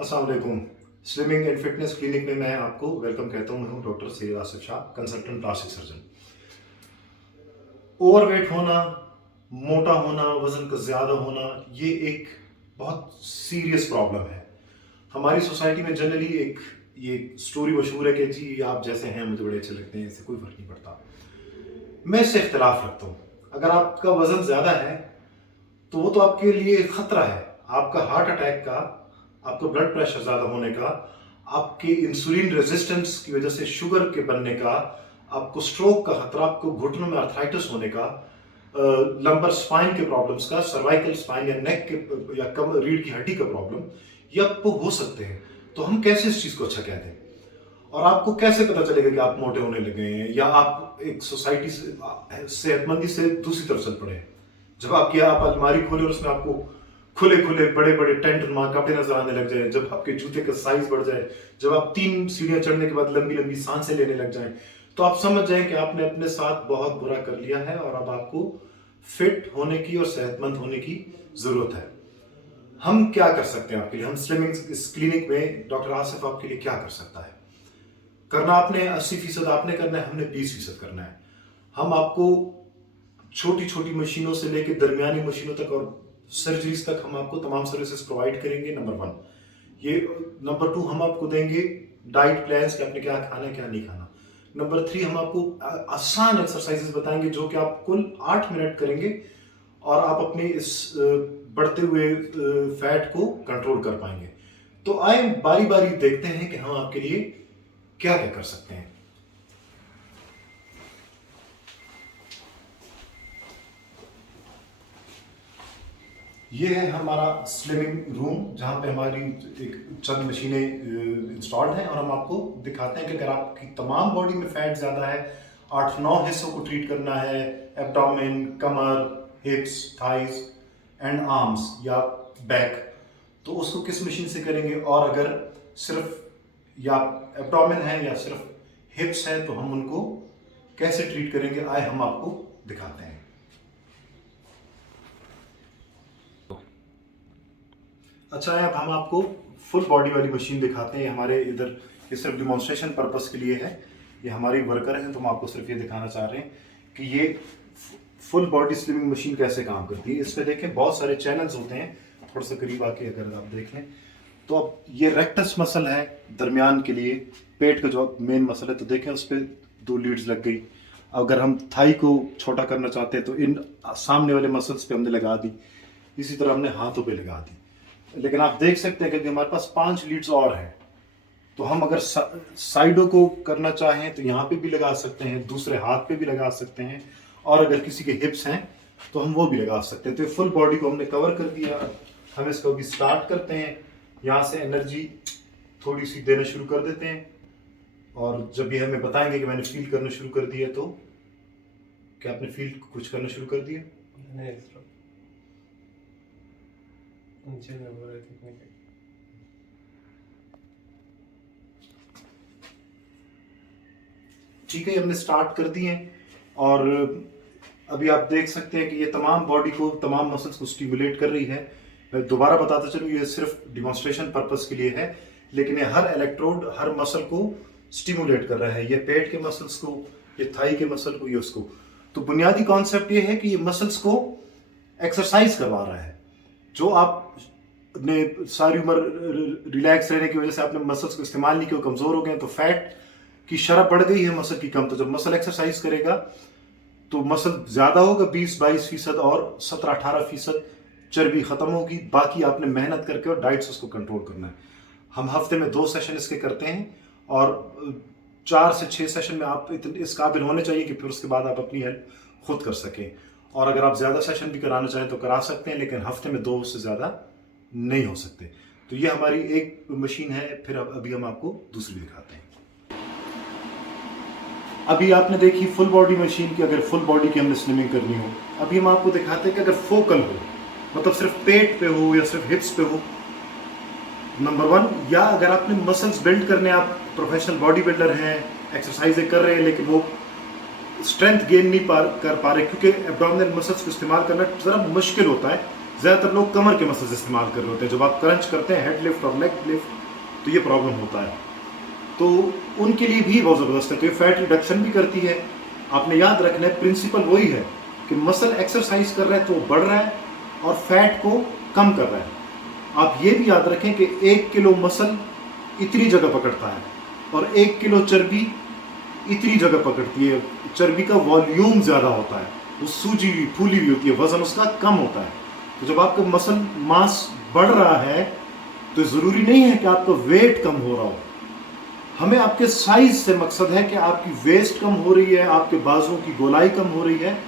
अस्सलाम वालेकुम। Slimming and fitness clinic में मैं आपको वेलकम कहता हूँ। मैं हूँ doctor Syed Asif Shah, consultant plastic surgeon. Overweight होना, मोटा होना, वजन का ज़्यादा होना, ये एक बहुत सीरियस प्रॉब्लम है। हमारी सोसाइटी में जनरली एक ये स्टोरी मशहूर है कि जी आप जैसे हैं मुझे बड़े अच्छे लगते हैं, इससे कोई फ़र्क नहीं पड़ता। मैं इससे इख्तिलाफ रखता हूँ। अगर आपका वज़न ज़्यादा है तो वो तो आपके लिए खतरा है। आपका हार्ट अटैक का, आपका ब्लड प्रेशर ज़्यादा होने का, आपके इंसुलिन रेजिस्टेंस की वजह से शुगर के बनने का, आपको स्ट्रोक का खतरा, आपको घुटनों में आर्थराइटिस होने का, लंबर स्पाइन के प्रॉब्लम्स का, सर्वाइकल स्पाइन या नेक के या कम रीढ़ की हड्डी का प्रॉब्लम, ये आपको हो सकते हैं। तो हम कैसे इस चीज़ को अच्छा कहते हैं? और आपको कैसे पता चलेगा कि आप मोटे होने लगे हैं या आप एक सोसाइटी से सेहतमंदी से दूसरी तरफ चल पड़े हैं? जब आप अलमारी खोले और उसमें आपको खुले खुले बड़े बड़े टेंट नुमा कपड़े नजर आने लग जाए, जब आपके जूते का साइज बढ़ जाए, जब आप 3 सीढ़ियां चढ़ने के बाद लंबी लंबी सांसें लेने लग जाएं, तो आप समझ जाएं कि आपने अपने साथ बहुत बुरा कर लिया है और अब आपको फिट होने की और सेहतमंद होने की जरूरत है। हम क्या कर सकते हैं आपके लिए? हम स्लिमिंग इस क्लिनिक में डॉक्टर आसिफ आपके लिए क्या कर सकता है? करना आपने 80% आपने करना है, हमने 20% करना है। हम आपको छोटी छोटी मशीनों से लेकर दरमियानी मशीनों तक और सर्जरीज तक हम आपको तमाम सर्विसेज प्रोवाइड करेंगे। नंबर 1 ये। नंबर 2 हम आपको देंगे डाइट प्लान्स कि आपने क्या खाना है क्या नहीं खाना। नंबर 3 हम आपको आसान एक्सरसाइजेस बताएंगे जो कि आप कुल 8 मिनट करेंगे और आप अपने इस बढ़ते हुए फैट को कंट्रोल कर पाएंगे। तो आए बारी बारी देखते हैं कि हम आपके लिए क्या क्या कर सकते हैं। ये है हमारा स्लिमिंग रूम जहाँ पे हमारी एक चंद मशीनें इंस्टॉल्ड हैं और हम आपको दिखाते हैं कि अगर आपकी तमाम बॉडी में फैट ज़्यादा है, 8-9 हिस्सों को ट्रीट करना है, abdomen, Qamar, हिप्स, thighs and arms या बैक, तो उसको किस मशीन से करेंगे। और अगर सिर्फ या एब्डोमेन है या सिर्फ हिप्स है तो हम उनको कैसे ट्रीट करेंगे, आए हम आपको दिखाते हैं। अच्छा है, अब हम आपको फुल बॉडी वाली मशीन दिखाते हैं। हमारे इधर ये सिर्फ डिमॉन्स्ट्रेशन पर्पस के लिए है, ये हमारी वर्कर है, तो हम आपको सिर्फ ये दिखाना चाह रहे हैं कि ये फुल बॉडी स्लिमिंग मशीन कैसे काम करती है। इसमें देखें बहुत सारे चैनल्स होते हैं, थोड़ा सा करीब आके अगर आप देख लें तो अब ये रेक्टस मसल है दरमियान के लिए, पेट का जो मेन मसल है, तो देखें उस पर 2 लीड्स लग गई। अगर हम थाई को छोटा करना चाहते हैं तो इन सामने वाले मसल्स पे हमने लगा दी, इसी तरह हमने हाथों पे लगा दी। लेकिन आप देख सकते हैं कि हमारे पास 5 लीड्स और हैं, तो हम अगर साइडों को करना चाहें तो यहाँ पे भी लगा सकते हैं, दूसरे हाथ पे भी लगा सकते हैं, और अगर किसी के हिप्स हैं तो हम वो भी लगा सकते हैं। तो फुल बॉडी को हमने कवर कर दिया। हम इसको अभी स्टार्ट करते हैं, यहाँ से एनर्जी थोड़ी सी देना शुरू कर देते हैं और जब ये हमें बताएंगे कि मैंने फील करना शुरू कर दिया, तो क्या आपने फील कुछ करना शुरू कर दिया? ठीक है, हमने स्टार्ट कर दिए और अभी आप देख सकते हैं कि ये तमाम बॉडी को, तमाम मसल्स को स्टिमुलेट कर रही है। मैं दोबारा बताता चलूँ, ये सिर्फ डिमॉन्स्ट्रेशन पर्पस के लिए है, लेकिन ये हर इलेक्ट्रोड हर मसल को स्टिमुलेट कर रहा है। ये पेट के मसल्स को, ये थाई के मसल को, ये उसको। तो बुनियादी कॉन्सेप्ट ये है कि ये मसल्स को एक्सरसाइज करवा रहा है। जो आपने सारी उम्र रिलैक्स रहने की वजह से आपने मसल्स को इस्तेमाल नहीं किया, कमज़ोर हो गए, तो फैट की शरह बढ़ गई है मसल की कम। तो जब मसल एक्सरसाइज करेगा तो मसल ज़्यादा होगा, 20-22% और 17-18% चर्बी ख़त्म होगी। बाकी आपने मेहनत करके और डाइट से उसको कंट्रोल करना है। हम हफ्ते में 2 सेशन इसके करते हैं और 4 से 6 सेशन में आप इस काबिल होने चाहिए कि फिर उसके बाद आप अपनी हेल्प खुद कर सकें। और अगर आप ज़्यादा सेशन भी कराना चाहें तो करा सकते हैं, लेकिन हफ्ते में 2 से ज़्यादा नहीं हो सकते। तो ये हमारी एक मशीन है। फिर अभी हम आपको दूसरी दिखाते हैं। अभी आपने देखी फुल बॉडी मशीन की, अगर फुल बॉडी की हमने स्लिमिंग करनी हो। अभी हम आपको दिखाते हैं कि अगर फोकल हो, मतलब सिर्फ पेट पे हो या सिर्फ हिप्स पे हो, नंबर 1, या अगर आपने मसल्स बिल्ड करने, आप प्रोफेशनल बॉडी बिल्डर हैं, एक्सरसाइजें कर रहे हैं लेकिन वो स्ट्रेंथ गेन नहीं कर पा रहे क्योंकि एब्डोमिनल मसल्स को इस्तेमाल करना ज़रा मुश्किल होता है, ज़्यादातर लोग कमर के मसल्स इस्तेमाल कर रहे होते हैं। जब आप क्रंच करते हैं हेड लिफ्ट और लेग लिफ्ट तो ये प्रॉब्लम होता है, तो उनके लिए भी बहुत ज़बरदस्त है। तो ये फैट रिडक्शन भी करती है। आपने याद रखना है प्रिंसिपल वही है कि मसल एक्सरसाइज कर रहा है तो वो बढ़ रहा है और फैट को कम कर रहा है। आप ये भी याद रखें कि 1 किलो मसल इतनी जगह पकड़ता है और 1 किलो चर्बी इतनी जगह पकड़ती है। चर्बी का वॉल्यूम ज़्यादा होता है, वो सूजी हुई फूली हुई होती है, वजन उसका कम होता है। तो जब आपका मसल मास बढ़ रहा है तो ज़रूरी नहीं है कि आपका वेट कम हो रहा हो। हमें आपके साइज से मकसद है कि आपकी वेस्ट कम हो रही है, आपके बाजुओं की गोलाई कम हो रही है।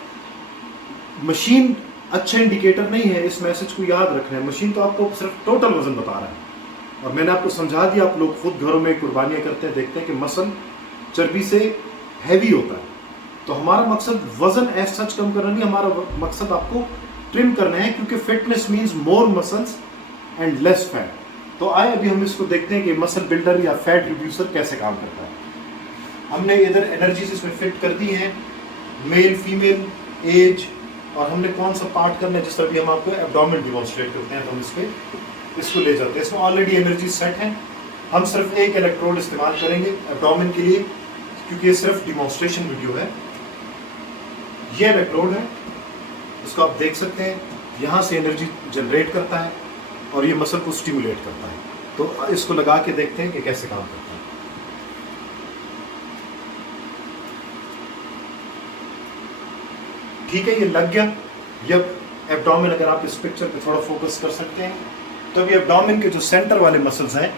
मशीन अच्छा इंडिकेटर नहीं है, इस मैसेज को याद रखना है। मशीन तो आपको सिर्फ टोटल वजन बता रहा है और मैंने आपको समझा दिया। आप लोग खुद घरों में कुर्बानियाँ करते हैं, देखते हैं कि मसल चर्बी से हैवी होता है। तो हमारा मकसद वजन एज सच कम करना नहीं, हमारा मकसद आपको ट्रिम करना है, क्योंकि fitness means more muscles and less fat. तो आए अभी हम इसको देखते हैं कि मसल बिल्डर या फैट रिड्यूसर कैसे काम करता है। हमने इधर एनर्जीज इसमें फिट कर दी हैं, मेल फीमेल एज, और हमने कौन सा पार्ट करना है। जिस तरह भी हम आपको एब्डोमेन डिमॉन्स्ट्रेट करते हैं तो हम इसको ले जाते हैं। इसमें ऑलरेडी एनर्जी सेट है। हम सिर्फ एक इलेक्ट्रोड इस्तेमाल करेंगे एब्डोमेन के लिए, क्योंकि ये सिर्फ डिमॉन्स्ट्रेशन वीडियो है। ये इलेक्ट्रोड है, इसको आप देख सकते हैं, यहाँ से एनर्जी जनरेट करता है और ये मसल को स्टिमुलेट करता है। तो इसको लगा के देखते हैं कि कैसे काम करता है। ठीक है, ये लग गया। जब एब्डोमेन, अगर आप इस पिक्चर पे थोड़ा फोकस कर सकते हैं, तो अभी एब्डोमेन के जो सेंटर वाले मसल्स हैं,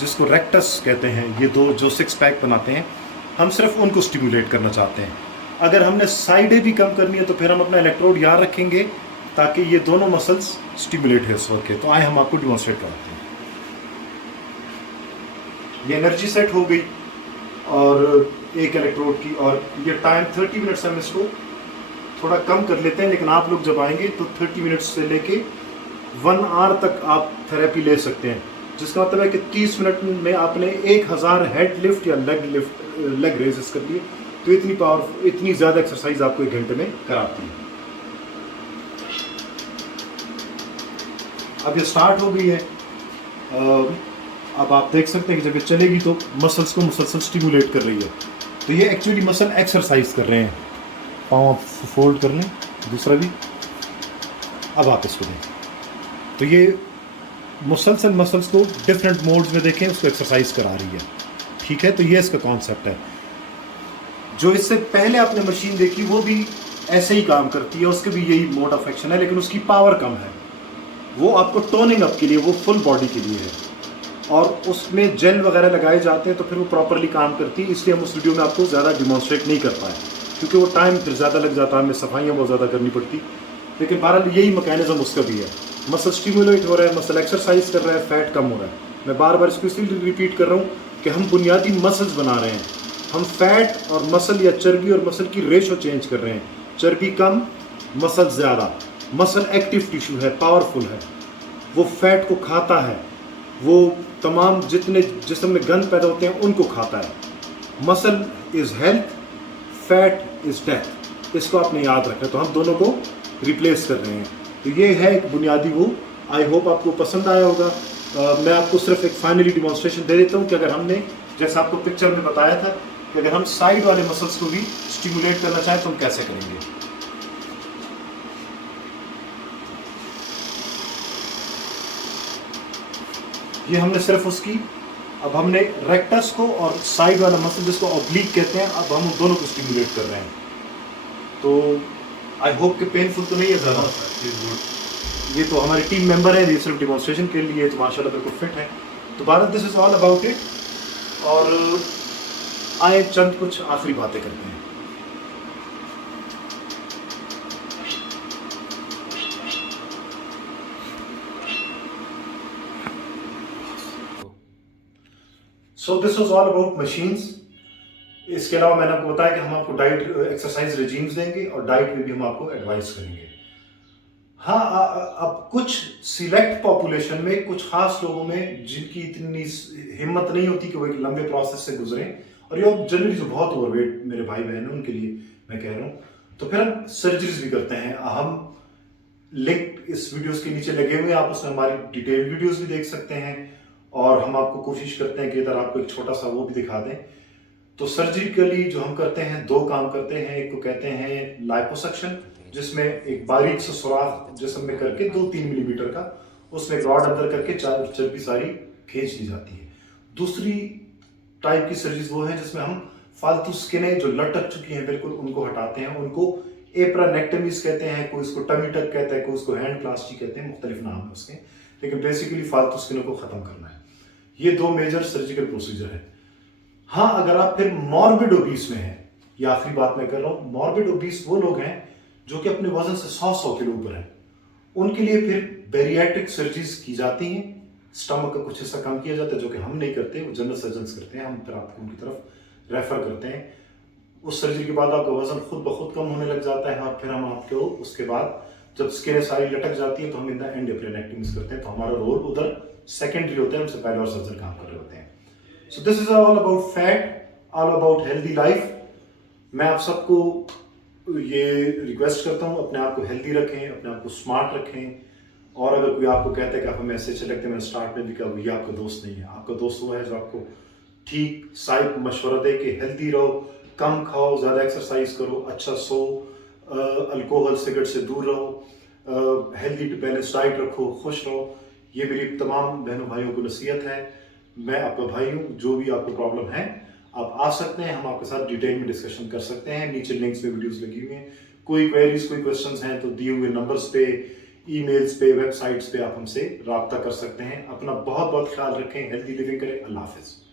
जिसको रेक्टस कहते हैं, ये दो जो 6 पैक बनाते हैं, हम सिर्फ उनको स्टिमुलेट करना चाहते हैं। अगर हमने साइडें भी कम करनी है तो फिर हम अपना इलेक्ट्रोड यहाँ रखेंगे ताकि ये दोनों मसल्स स्टिमुलेट है इस वक्त के। तो आए हम आपको डिमॉन्स्ट्रेट कराते हैं। ये एनर्जी सेट हो गई और एक इलेक्ट्रोड की, और ये टाइम 30 मिनट्स। हम इसको थोड़ा कम कर लेते हैं, लेकिन आप लोग जब आएंगे तो 30 मिनट्स से लेके 1 आवर तक आप थेरेपी ले सकते हैं, जिसका मतलब है कि 30 मिनट में आपने 1000 हेड लिफ्ट या लेग रेजेस कर लिए। तो इतनी पावर, इतनी ज़्यादा एक्सरसाइज आपको 1 घंटे में कराती है। अब ये स्टार्ट हो गई है। अब आप देख सकते हैं कि जब ये चलेगी तो मसल्स को मुसलसल स्टिमुलेट कर रही है। तो ये एक्चुअली मसल एक्सरसाइज कर रहे हैं। पाँव आप फोल्ड कर लें, दूसरा भी। अब आप इसको देखें तो ये मुसलसल मसल्स को डिफरेंट मोड्स में देखें, उसको एक्सरसाइज करा रही है। ठीक है, तो ये इसका कॉन्सेप्ट है। जो इससे पहले आपने मशीन देखी वो भी ऐसे ही काम करती है, उसके भी यही मोड ऑफ एक्शन है, लेकिन उसकी पावर कम है। वो आपको टोनिंग अप के लिए, वो फुल बॉडी के लिए है, और उसमें जेल वगैरह लगाए जाते हैं तो फिर वो प्रॉपरली काम करती है। इसलिए हम उस वीडियो में आपको ज़्यादा डिमॉन्स्ट्रेट नहीं कर पाए, क्योंकि वो टाइम फिर ज़्यादा लग जाता है, हमें सफाइयाँ बहुत ज़्यादा करनी पड़ती। लेकिन बहरहाल यही मैकेनिज्म उसका भी है। मसल स्टिमुलेट हो रहा है, मसल एक्सरसाइज कर रहा है, फैट कम हो रहा है। मैं बार बार इसको इसलिए रिपीट कर रहा हूँ कि हम बुनियादी मसल्स बना रहे हैं। हम फैट और मसल या चर्बी और मसल की रेशो चेंज कर रहे हैं। चर्बी कम, मसल ज़्यादा। मसल एक्टिव टिश्यू है, पावरफुल है, वो फैट को खाता है, वो तमाम जितने जिस्म में गंद पैदा होते हैं उनको खाता है। Muscle is health, fat is death. इसको आपने याद रखना। तो हम दोनों को रिप्लेस कर रहे हैं। तो ये है एक बुनियादी वो। आई होप आपको पसंद आया होगा। मैं आपको सिर्फ एक फाइनली डिमॉन्स्ट्रेशन दे देता हूँ कि अगर हमने, जैसा आपको पिक्चर में बताया था, कि अगर हम साइड वाले मसल्स को भी स्टिमुलेट करना चाहें तो हम कैसे करेंगे। ये हमने सिर्फ उसकी, अब हमने रेक्टस को और साइड वाला मसल जिसको ऑब्लिक कहते हैं, अब हम उन दोनों को स्टिमुलेट कर रहे हैं। तो आई होप कि पेनफुल तो नहीं है ज़्यादा। ये तो हमारी टीम मेंबर है, ये सिर्फ डिमॉन्स्ट्रेशन के लिए, तो माशाल्लाह बिल्कुल फिट है। तो Bharat, this is all about it. और आए चंद कुछ आखिरी बातें करते हैं। So this was all about machines. इसके अलावा मैंने आपको बताया कि हम आपको डाइट एक्सरसाइज रिजीम्स देंगे और डाइट में भी हम आपको एडवाइस करेंगे। हाँ, अब कुछ सिलेक्ट पॉपुलेशन में, कुछ खास लोगों में जिनकी इतनी हिम्मत नहीं होती कि वो एक लंबे प्रोसेस से गुजरें, और ये जनरली जो बहुत ओवरवेट मेरे भाई बहन हैं उनके लिए मैं कह रहा हूँ, तो फिर हम सर्जरीज भी करते हैं। हम लिंक इस वीडियोस के नीचे लगे हुए हैं, आप उसमें हमारी डिटेल्ड वीडियोस भी देख सकते हैं। और हम आपको कोशिश करते हैं कि इधर आपको एक छोटा सा वो भी दिखा दें। तो सर्जिकली जो हम करते हैं, दो काम करते हैं। एक को कहते हैं लाइपोसक्शन, जिसमें एक बारीक सा सुराख जिस्म में करके 2-3 मिलीमीटर का, उसमें एक रॉड अंदर करके चर्बी सारी खींच ली जाती है। दूसरी टाइप की सर्जरीज वो है जिसमें हम फालतू स्किनें जो लटक चुकी हैं बिल्कुल, उनको हटाते हैं। उनको एप्रानेक्टमीज कहते हैं, कोई इसको टमी टक कहता है, कोई इसको हैंड प्लास्टी कहते हैं, मुख्तलिफ नाम है उसके, लेकिन बेसिकली फालतू स्किनों को खत्म करना है। ये दो मेजर सर्जिकल प्रोसीजर है। हाँ, अगर आप फिर मॉर्बिड ओबीस में हैं, ये आखिरी बात मैं कर रहा हूँ, मॉर्बिड ओबीस वो लोग हैं जो कि अपने वजन से 100 किलो ऊपर हैं, उनके लिए फिर बैरियाट्रिक सर्जरीज की जाती हैं। स्टमक का कुछ हिस्सा कम किया जाता है, जो कि हम नहीं करते, वो जनरल सर्जन्स करते हैं। हम फिर आपको उनकी तरफ रेफर करते हैं। उस सर्जरी के बाद आपका वजन खुद ब खुद कम होने लग जाता है। और फिर हम आपको उसके बाद जब स्किन सारी लटक जाती है तो हम इन द एंड एप्रेनेक्टमीज करते हैं। तो हमारा रोल उधर सेकेंडरी होता है, हमसे पहले और सर्जन काम कर रहे होते हैं। So this is all about fat, all about healthy life. मैं आप सबको ये रिक्वेस्ट करता हूँ, अपने आप को हेल्दी रखें, अपने आप को स्मार्ट रखें। और अगर कोई आपको कहता है कि आप हमें ऐसे अच्छे लगते हैं, मैंने स्टार्ट में भी कहा, ये आपका दोस्त नहीं है। आपका दोस्त वो है जो आपको ठीक साइड मशवरा दे के हेल्दी रहो, कम खाओ, ज़्यादा एक्सरसाइज करो, अच्छा सो, अल्कोहल सिगरेट से दूर रहो, हेल्दी बैलेंस डाइट रखो, खुश रहो। ये मेरी तमाम बहनों भाइयों को नसीहत है। मैं आपका भाई हूँ। जो भी आपको प्रॉब्लम है आप आ सकते हैं, हम आपके साथ डिटेल में डिस्कशन कर सकते हैं। नीचे लिंक्स पे वीडियोस लगी हुई हैं। कोई क्वेरीज, कोई क्वेश्चंस हैं तो दिए हुए नंबर्स पे, ईमेल्स पे, वेबसाइट्स पे आप हमसे रब्ता कर सकते हैं। अपना बहुत बहुत ख्याल रखें, हेल्दी लिविंग करें। अल्लाह हाफिज़।